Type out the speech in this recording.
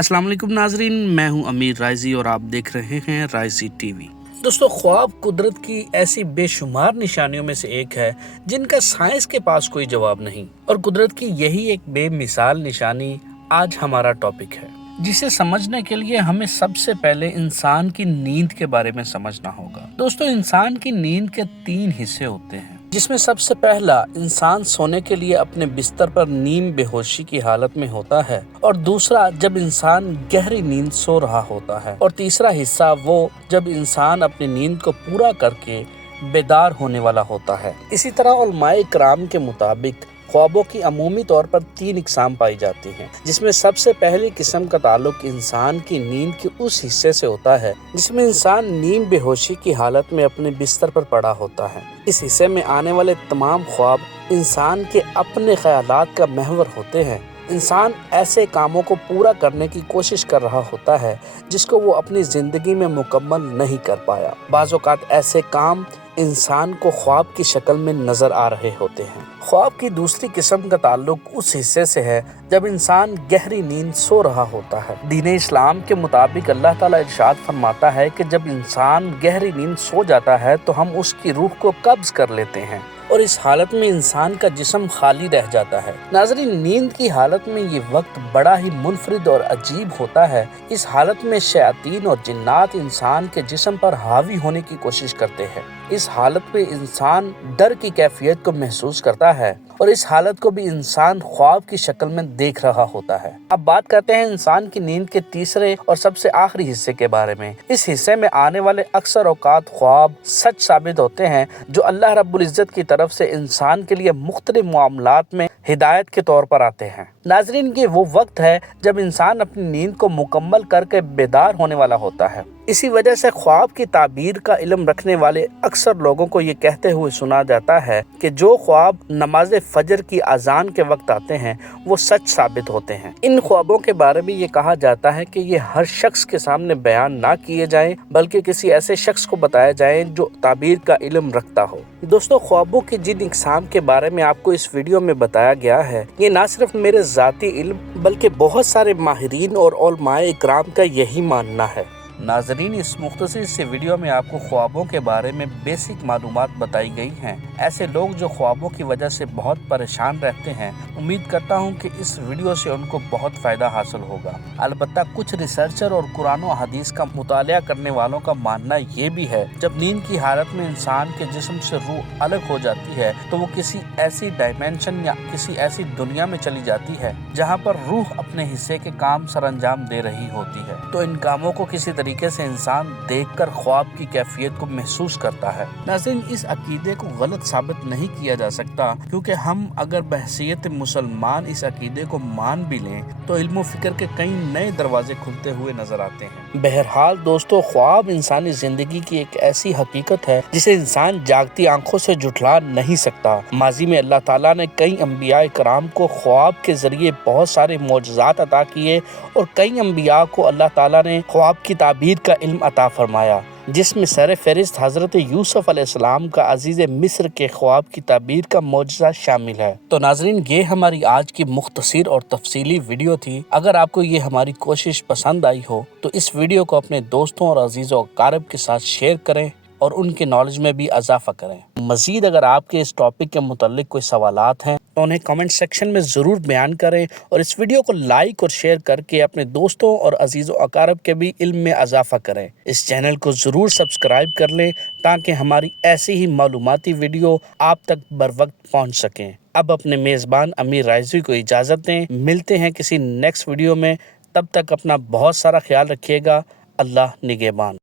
अस्सलाम वालेकुम नाजरीन, मैं हूं अमीर राइजी और आप देख रहे हैं राइजी टीवी। दोस्तों, ख्वाब कुदरत की ऐसी बेशुमार निशानियों में से एक है जिनका साइंस के पास कोई जवाब नहीं, और कुदरत की यही एक बेमिसाल निशानी आज हमारा टॉपिक है, जिसे समझने के लिए हमें सबसे पहले इंसान की नींद के बारे में समझना होगा। दोस्तों, इंसान की नींद के 3 हिस्से होते हैं, जिसमें सबसे पहला इंसान सोने के लिए अपने बिस्तर पर नीम बेहोशी की हालत में होता है, और दूसरा जब इंसान गहरी नींद सो रहा होता है, और तीसरा हिस्सा वो जब इंसान अपनी नींद को पूरा करके बेदार होने वाला होता है। इसी तरह उलमाए कराम के मुताबिक ख्वाबों की अमूमी तौर पर 3 इकसाम पाई जाती हैं, जिसमें सबसे पहली किस्म का ताल्लुक इंसान की नींद के उस हिस्से से होता है जिसमें इंसान नीम बेहोशी की हालत में अपने बिस्तर पर पड़ा होता है। इस हिस्से में आने वाले तमाम ख्वाब इंसान के अपने ख्यालात का महवर होते हैं। इंसान ऐसे कामों को पूरा करने की कोशिश कर रहा होता है जिसको वो अपनी ज़िंदगी में मुकम्मल नहीं कर पाया। बाज़ औक़ात ऐसे काम इंसान को ख्वाब की शक्ल में नज़र आ रहे होते हैं। ख्वाब की दूसरी किस्म का ताल्लुक उस हिस्से से है जब इंसान गहरी नींद सो रहा होता है। दीन इस्लाम के मुताबिक अल्लाह ताला इरशाद फरमाता है कि जब इंसान गहरी नींद सो जाता है तो हम उसकी रूह को कब्ज़ कर लेते हैं, और इस हालत में इंसान का जिस्म खाली रह जाता है। नाज़रीन, नींद की हालत में ये वक्त बड़ा ही मुनफरिद और अजीब होता है। इस हालत में शयातीन और जिन्नात इंसान के जिस्म पर हावी होने की कोशिश करते हैं। इस हालत में इंसान डर की कैफियत को महसूस करता है, और इस हालत को भी इंसान ख्वाब की शक्ल में देख रहा होता है। अब बात करते हैं इंसान की नींद के तीसरे और सबसे आखिरी हिस्से के बारे में। इस हिस्से में आने वाले अक्सर औकात ख्वाब सच साबित होते हैं, जो अल्लाह रब्बुल इज़्ज़त की तरफ से इंसान के लिए मुख्तलिफ मामलात में हिदायत के तौर पर आते हैं। नाज़रीन, ये वो वक्त है जब इंसान अपनी नींद को मुकम्मल करके बेदार होने वाला होता है। इसी वजह से ख्वाब की ताबीर का इल्म रखने वाले अक्सर लोगों को ये कहते हुए सुना जाता है कि जो ख्वाब नमाज फजर की अजान के वक्त आते हैं वो सच साबित होते हैं। इन ख्वाबों के बारे में ये कहा जाता है कि ये हर शख्स के सामने बयान ना किए जाएं, बल्कि किसी ऐसे शख्स को बताया जाए जो ताबीर का इल्म रखता हो। दोस्तों, ख्वाबों की जिन इकसाम के बारे में आपको इस वीडियो में बताया गया है, ये ना सिर्फ मेरे ज़ाती इल्म बल्कि बहुत सारे माहिरीन और उलमाए इकराम का यही मानना है। नाजरीन, इस मुख्तसर से वीडियो में आपको ख्वाबों के बारे में बेसिक मालूमात बताई गई हैं। ऐसे लोग जो ख्वाबों की वजह से बहुत परेशान रहते हैं, उम्मीद करता हूं कि इस वीडियो से उनको बहुत फ़ायदा हासिल होगा। अलबत्ता कुछ रिसर्चर और कुरान और हदीस का मुतालिया करने वालों का मानना ये भी है, जब नींद की हालत में इंसान के जिस्म से रूह अलग हो जाती है तो वो किसी ऐसी डायमेंशन या किसी ऐसी दुनिया में चली जाती है जहाँ पर रूह अपने हिस्से के काम सरअंजाम दे रही होती है। तो इन कामों को किसी तरीके से इंसान देखकर ख्वाब की कैफियत को महसूस करता है। नाज़रीन, इस अकीदे को गलत साबित नहीं किया जा सकता, क्योंकि हम अगर बहसीयत मुसलमान इस अकीदे को मान भी लें तो इल्म फिक्र के कई नए दरवाजे खुलते हुए नजर आते हैं। बहरहाल दोस्तों, ख्वाब इंसानी जिंदगी की एक ऐसी हकीकत है जिसे इंसान जागती आंखों से जुठला नहीं सकता। माजी में अल्लाह ताला ने कई अंबिया कराम को ख्वाब के जरिए बहुत सारे मौजज़ात अता किए, और कई अंबिया को अल्लाह ताला ने ख्वाब की ताबीर का इल्म अता फरमाया, जिसमें सर फहरिस्त हज़रत यूसुफ अलैहिस्सलाम का अजीज़ मिस्र के ख्वाब की ताबीर का मौजज़ा शामिल है। तो नाज़रीन, ये हमारी आज की मुख्तसर और तफसीली वीडियो थी। अगर आपको ये हमारी कोशिश पसंद आई हो तो इस वीडियो को अपने दोस्तों और अजीज़ों अक़ारिब के साथ शेयर करें और उनके नॉलेज में भी इजाफा करें। मज़ीद अगर आपके इस टॉपिक के मुतालिक कोई सवालात हैं तो उन्हें कमेंट सेक्शन में ज़रूर बयान करें, और इस वीडियो को लाइक और शेयर करके अपने दोस्तों और अजीज़ों अक़ारिब के भी इल्म में इजाफा करें। इस चैनल को ज़रूर सब्सक्राइब कर लें ताकि हमारी ऐसी ही मालूमाती वीडियो आप तक बर वक्त पहुँच सकें। अब अपने मेज़बान अमीर राइज़ी को इजाज़त दें। मिलते हैं किसी नेक्स्ट वीडियो में। तब तक अपना बहुत सारा ख्याल रखिएगा। अल्लाह निगहबान।